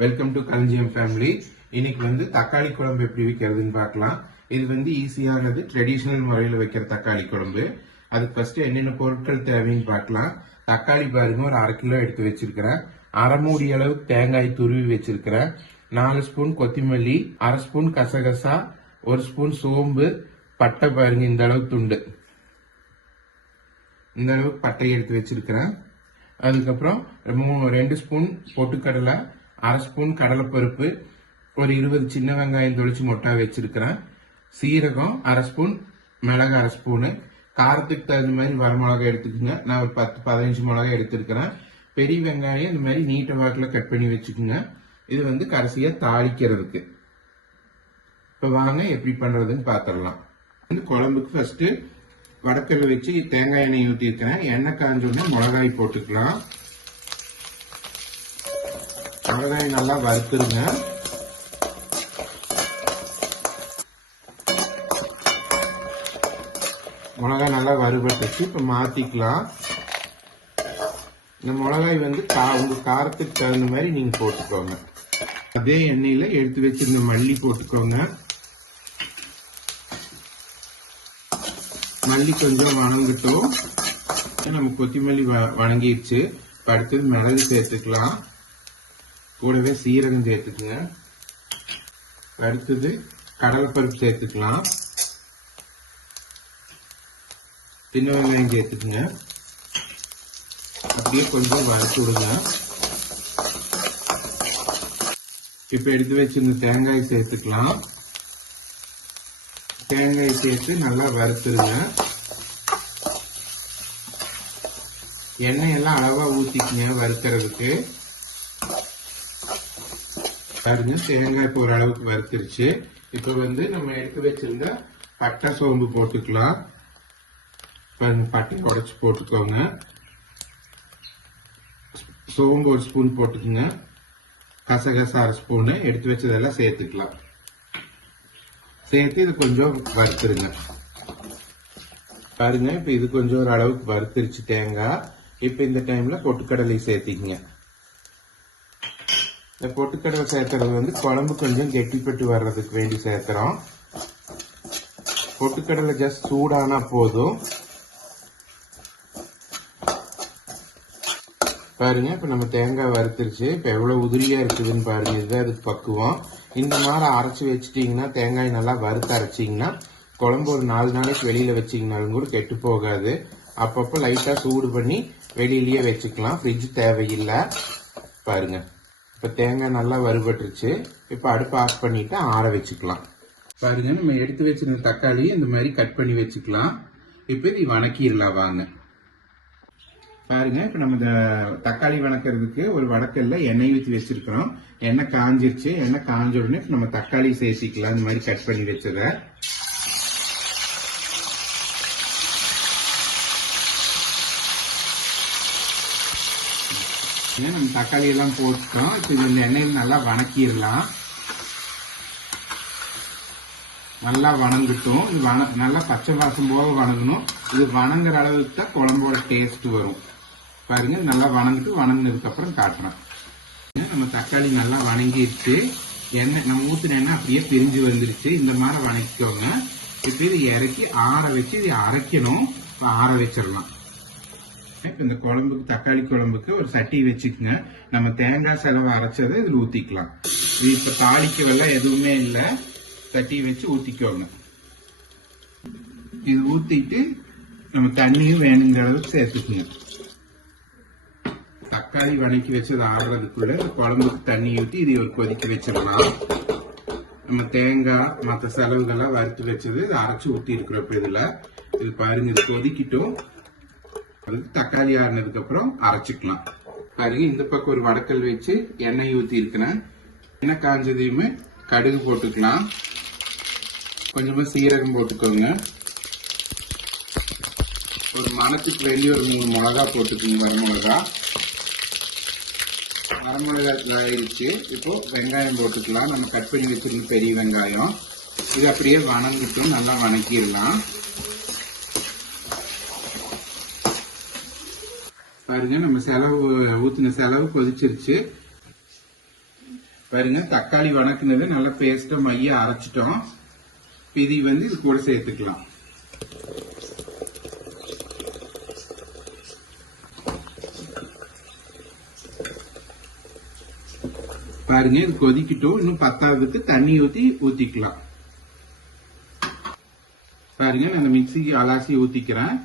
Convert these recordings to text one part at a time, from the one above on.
Welcome to களஞ்சியம் family இன்னைக்கு வந்து தக்காளி குழம்பு எப்படி வைக்கிறதுன்னு பார்க்கலாம். இது வந்து ஈஸியானது ட்ரெடிஷ்னல் முறையில் வைக்கிற தக்காளி குழம்பு. அதுக்கு ஃபர்ஸ்ட் என்னென்ன பொருட்கள் தேவைன்னு பார்க்கலாம். தக்காளி பாருங்க ஒரு அரை கிலோ எடுத்து வச்சிருக்கிறேன். அரை மூடி அளவு தேங்காய் துருவி வச்சிருக்கிறேன். நாலு ஸ்பூன் கொத்தமல்லி அரை ஸ்பூன் கசகசா ஒரு ஸ்பூன் சோம்பு பட்டை பாருங்க இந்த அளவு துண்டு. இந்த அளவுக்கு பட்டை எடுத்து வச்சிருக்கிறேன். அதுக்கப்புறம் மூணு ரெண்டு ஸ்பூன் பொட்டுக்கடலை அரை ஸ்பூன் கடலைப்பருப்பு ஒரு இருபது சின்ன வெங்காயம் தொளிச்சு மொட்டா வச்சிருக்கிறேன். சீரகம் அரை ஸ்பூன் மிளகு அரை ஸ்பூனு. காரத்துக்கு தகுந்த மாதிரி வரமிளகா எடுத்துக்கோங்க. நான் ஒரு பத்து பதினஞ்சு மிளகா எடுத்துருக்கிறேன். பெரிய வெங்காயம் இந்த மாதிரி நீட்ட வாக்கில் கட் பண்ணி வச்சுக்கோங்க. இது வந்து கடைசியாக தாளிக்கிறதுக்கு. இப்போ வாங்க எப்படி பண்ணுறதுன்னு பார்த்துடலாம் வந்து குழம்புக்கு ஃபஸ்ட்டு வடக்கல் வச்சு தேங்காய் எண்ணெய் ஊற்றிருக்கிறேன் எண்ணெய் காஞ்சோடனே மிளகாய் போட்டுக்கலாம். மிளகாய் நல்லா வறுத்துருங்க. மிளகாய் நல்லா வறுபட்டுச்சு இப்போ மாற்றிக்கலாம் இந்த மிளகாய் வந்து கா உங்கள் காரத்துக்கு தகுந்த மாதிரி நீங்கள் போட்டுக்கோங்க. அதே எண்ணெயில் எடுத்து வச்சிருந்த மல்லி போட்டுக்கோங்க. மல்லி கொஞ்சம் வணங்கட்டும். நம்ம கொத்திமல்லி வ- வணங்கிடுச்சு இப்ப அடுத்தது மிளகு சேர்த்துக்கலாம். கூடவே சீரகம் சேர்த்துக்குங்க. அடுத்தது கடலைப்பருப்பு சேர்த்துக்கலாம். சின்ன வெங்காயம் சேர்த்துக்குங்க. அப்படியே கொஞ்சம் வறுத்து விடுங்க. இப்போ எடுத்து வச்சிருந்த தேங்காய் சேர்த்துக்கலாம். தேங்காய் சேர்த்து நல்லா வறுத்துருங்க. எண்ணெய் எல்லாம் அளவாக ஊத்திக்கங்க வறுக்கிறதுக்கு. பாருங்க. தேங்காய் இப்போ ஓரளவுக்கு வறுத்துருச்சு. இப்போ வந்து நம்ம எடுத்து வச்சிருந்த பட்டை சோம்பு போட்டுக்கலாம். பாருங்க பட்டை உடச்சி போட்டுக்கோங்க. சோம்பு ஒரு ஸ்பூன் போட்டுக்கோங்க. கசகச அரை ஸ்பூனு எடுத்து வச்சதெல்லாம் சேர்த்துக்கலாம். சேர்த்து இது கொஞ்சம் வறுத்துருங்க. பாருங்க இப்போ இது கொஞ்சம் ஒரு அளவுக்கு வறுத்துருச்சு தேங்காய். இப்போ இந்த டைமில் பொட்டுக்கடலை சேர்த்திக்கங்க. இந்த பொட்டுக்கடலை சேர்த்துறது வந்து குழம்பு கொஞ்சம் கெட்டிப்பட்டு வர்றதுக்கு வேண்டி சேர்த்துறோம் பொட்டுக்கடலை ஜஸ்ட் சூடானா போதும். பாருங்க இப்ப நம்ம தேங்காய் வறுத்துருச்சு. இப்ப எவ்வளவு உதிரியா இருக்குதுன்னு பாருங்க இதுதான் அதுக்கு பக்குவம். இந்த மாதிரி அரைச்சு வச்சிட்டிங்கன்னா தேங்காய் நல்லா வறுத்து அரைச்சிங்கன்னா குழம்பு ஒரு நாலு நாளைக்கு வெளியில வச்சீங்கனாலும் கூட கெட்டு போகாது. அப்பப்போ லைட்டா சூடு பண்ணி வெளியிலயே வச்சுக்கலாம். ஃப்ரிட்ஜ் தேவையில்லை. பாருங்க. இப்போ தேங்காய் நல்லா வறுபட்டுருச்சு. இப்போ அடுப்பு ஆஃப் பண்ணிட்டு ஆற வச்சுக்கலாம். பாருங்க நம்ம எடுத்து வச்சிருந்த தக்காளியும் இந்த மாதிரி கட் பண்ணி வச்சுக்கலாம். இப்போ இது வணக்கிடலாம் வாங்க. பாருங்க இப்போ நம்ம இந்த தக்காளி வணக்கிறதுக்கு ஒரு வடக்கல்ல எண்ணெய் ஊற்றி வச்சிருக்கிறோம். எண்ணெய் காஞ்சிருச்சு எண்ணெய் காஞ்ச உடனே நம்ம தக்காளி சேர்த்திக்கலாம் இந்த மாதிரி கட் பண்ணி வச்சதை. ஏன்னா, நம்ம தக்காளி எல்லாம் போட்டோம் இப்போ இந்த எண்ணெயில் நல்லா வணக்கிடலாம். நல்லா வணங்கட்டும். இது வண நல்லா பச்சை வாசம் போக வணங்கணும். இது வணங்குற அளவுக்கு தான் குழம்போட டேஸ்ட் வரும். பாருங்க நல்லா வணங்கிட்டு வணங்கினதுக்கப்புறம் காட்டுறேன். நம்ம தக்காளி நல்லா வணங்கிடுச்சு. எண்ணெய் நம்ம ஊற்றின எண்ணெய் அப்படியே பிரிஞ்சு வந்துருச்சு. இந்த மாதிரி வணக்கிக்கோங்க. இப்போ இதை இறக்கி ஆற வச்சு இதை அரைக்கணும். ஆற வச்சிடலாம். இப்போ இந்த குழம்புக்கு தக்காளி குழம்புக்கு ஒரு சட்டி வச்சுக்கோங்க. நம்ம தேங்காய் செலவு அரைச்சதை இதில் ஊத்திக்கலாம். இது தாளிக்கு தாளிக்கவெல்லாம் எதுவுமே இல்லை. சட்டி வச்சு ஊத்திக்கோங்க. இது ஊத்திட்டு நம்ம தண்ணியும் வேணுங்கிற அளவுக்கு சேர்த்துக்குங்க. தக்காளி வணக்கி வச்சது ஆடுறதுக்குள்ள இந்த குழம்புக்கு தண்ணி ஊற்றி இதை ஒரு கொதிக்க வச்சிடலாம். நம்ம தேங்காய் மற்ற செலவுகள்லாம் வறுத்து வச்சது இதை அரைச்சு ஊற்றி இருக்கிறப்ப இதுல. இது பாருங்க இது கொதிக்கிட்டும். அதுக்கு தக்காளி ஆறுனதுக்கு அப்புறம் அரைச்சிக்கலாம். பாருங்க இந்த பக்கம் ஒரு வடக்கல் வச்சு எண்ணெய் ஊற்றி இருக்கிறேன். எண்ணெய் காஞ்சதையுமே கடுகு போட்டுக்கலாம். கொஞ்சமா சீரகம் போட்டுக்கோங்க. ஒரு மனத்துக்கு வேண்டி ஒரு மூணு மிளகா போட்டுக்கோங்க வர மிளகா வரமிளகாய் ஆயிடுச்சு. இப்போ வெங்காயம் போட்டுக்கலாம். நம்ம கட் பண்ணி வச்சிருந்த பெரிய வெங்காயம். இது அப்படியே வணங்கிட்டும் நல்லா வணக்கிடலாம். பாருங்க நம்ம செலவு ஊத்தின செலவு கொதிச்சிருச்சு. பாருங்க தக்காளி வணக்குனது நல்லா பேஸ்ட்டை மைய அரைச்சிட்டோம். இப்ப வந்து இது கூட சேர்த்துக்கலாம். பாருங்க இது கொதிக்கட்டும். இன்னும் பத்தாவதுக்கு தண்ணி ஊற்றி ஊற்றிக்கலாம் பாருங்க நான் மிக்சிக்கு அலாசி ஊற்றிக்கிறேன்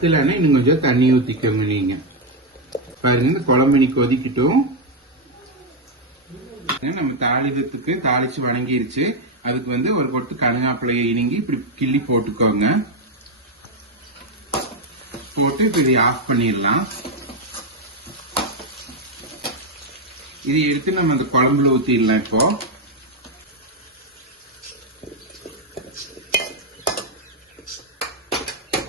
இல்லைன்னா இன்னும் கொஞ்சம் தண்ணி ஊற்றிக்கோங்க நீங்க. பாருங்க இந்த குழம்பு இன்னைக்கு கொதிக்கட்டும். நம்ம தாளிதத்துக்கு தாளிச்சு வணங்கிருச்சு. அதுக்கு வந்து ஒரு கொட்டு கணுகாப்பிளைய இணங்கி இப்படி கிள்ளி போட்டுக்கோங்க. போட்டு இப்படி ஆஃப் பண்ணிடலாம். இதை எடுத்து நம்ம அந்த குழம்புல ஊத்திடலாம் இப்போ.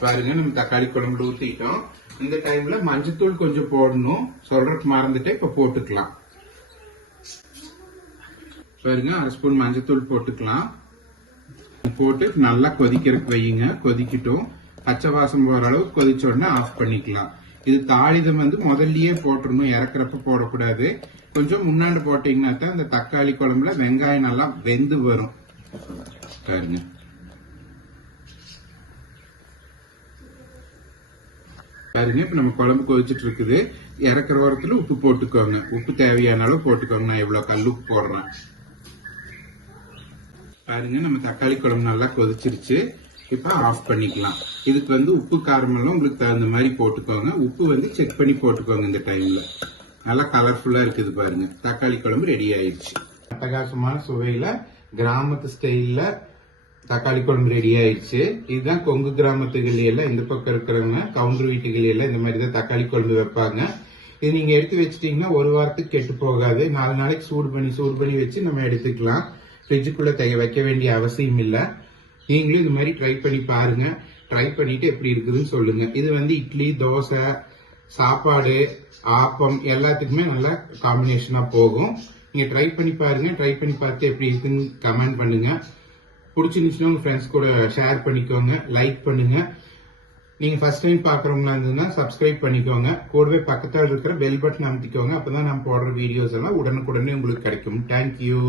பாருங்க நம்ம தக்காளி குழம்புல ஊத்திட்டோம். இந்த டைம்ல மஞ்சத்தூள் கொஞ்சம் போடணும். சொல்றதுக்கு மறந்துட்டு இப்ப போட்டுக்கலாம். பாருங்க அரை ஸ்பூன் மஞ்சத்தூள் போட்டுக்கலாம். போட்டு நல்லா கொதிக்கிறதுக்கு வையுங்க. கொதிக்கட்டும். பச்சை வாசம் போற அளவுக்கு கொதிச்ச உடனே ஆஃப் பண்ணிக்கலாம். இது தாளிதம் வந்து முதல்லயே போட்டுடணும் இறக்குறப்ப போடக்கூடாது. கொஞ்சம் முன்னாண்டு போட்டீங்கன்னா தான் இந்த தக்காளி குழம்புல வெங்காயம் நல்லா வெந்து வரும். பாருங்க. பாருங்க இப்ப நம்ம குழம்பு கொதிச்சுட்டு இருக்குது இறக்குற ஓரத்துல உப்பு போட்டுக்கோங்க. உப்பு தேவையான அளவு போட்டுக்கோங்க. நான் இவ்வளவு கல் உப்பு போடுறேன். பாருங்க நம்ம தக்காளி குழம்பு நல்லா கொதிச்சிருச்சு. இப்ப ஆஃப் பண்ணிக்கலாம். இதுக்கு வந்து உப்பு காரமெல்லாம் உங்களுக்கு தகுந்த மாதிரி போட்டுக்கோங்க. உப்பு வந்து செக் பண்ணி போட்டுக்கோங்க இந்த டைம்ல நல்லா கலர்ஃபுல்லா இருக்குது பாருங்க. தக்காளி குழம்பு ரெடி ஆயிடுச்சு அட்டகாசமான சுவையில கிராமத்து ஸ்டைல்ல தக்காளி குழம்பு ரெடி ஆயிடுச்சு. இதுதான் கொங்கு கிராமத்துகள் எல்லாம் இந்த பக்கம் இருக்கிறவங்க கவுண்டர் வீட்டுகள் எல்லாம் இந்த மாதிரி தான் தக்காளி குழம்பு வைப்பாங்க. இது நீங்க எடுத்து வச்சிட்டீங்கன்னா ஒரு வாரத்துக்கு கெட்டு போகாது. நாலு நாளைக்கு சூடு பண்ணி சூடு பண்ணி வச்சு நம்ம எடுத்துக்கலாம். ஃப்ரிட்ஜுக்குள்ள தைய வைக்க வேண்டிய அவசியம் இல்லை. நீங்களும் இந்த மாதிரி ட்ரை பண்ணி பாருங்க. ட்ரை பண்ணிட்டு எப்படி இருக்குதுன்னு சொல்லுங்க. இது வந்து இட்லி தோசை சாப்பாடு ஆப்பம் எல்லாத்துக்குமே நல்லா காம்பினேஷனா போகும். நீங்க ட்ரை பண்ணி பாருங்க. ட்ரை பண்ணி பார்த்து எப்படி இருக்குன்னு கமெண்ட் பண்ணுங்க. பிடிச்சிருந்துச்சுன்னா உங்க ஃப்ரெண்ட்ஸ் கூட ஷேர் பண்ணிக்கோங்க லைக் பண்ணுங்க. நீங்க ஃபர்ஸ்ட் டைம் பாக்குறவங்களா இருந்ததுன்னா சப்ஸ்கிரைப் பண்ணிக்கோங்க. கூடவே பக்கத்தில் இருக்கிற பெல் பட்டன் அமைத்திக்கோங்க. அப்பதான் நான் போடுற வீடியோஸ் எல்லாம் உடனுக்குடனே உங்களுக்கு கிடைக்கும். தேங்க்யூ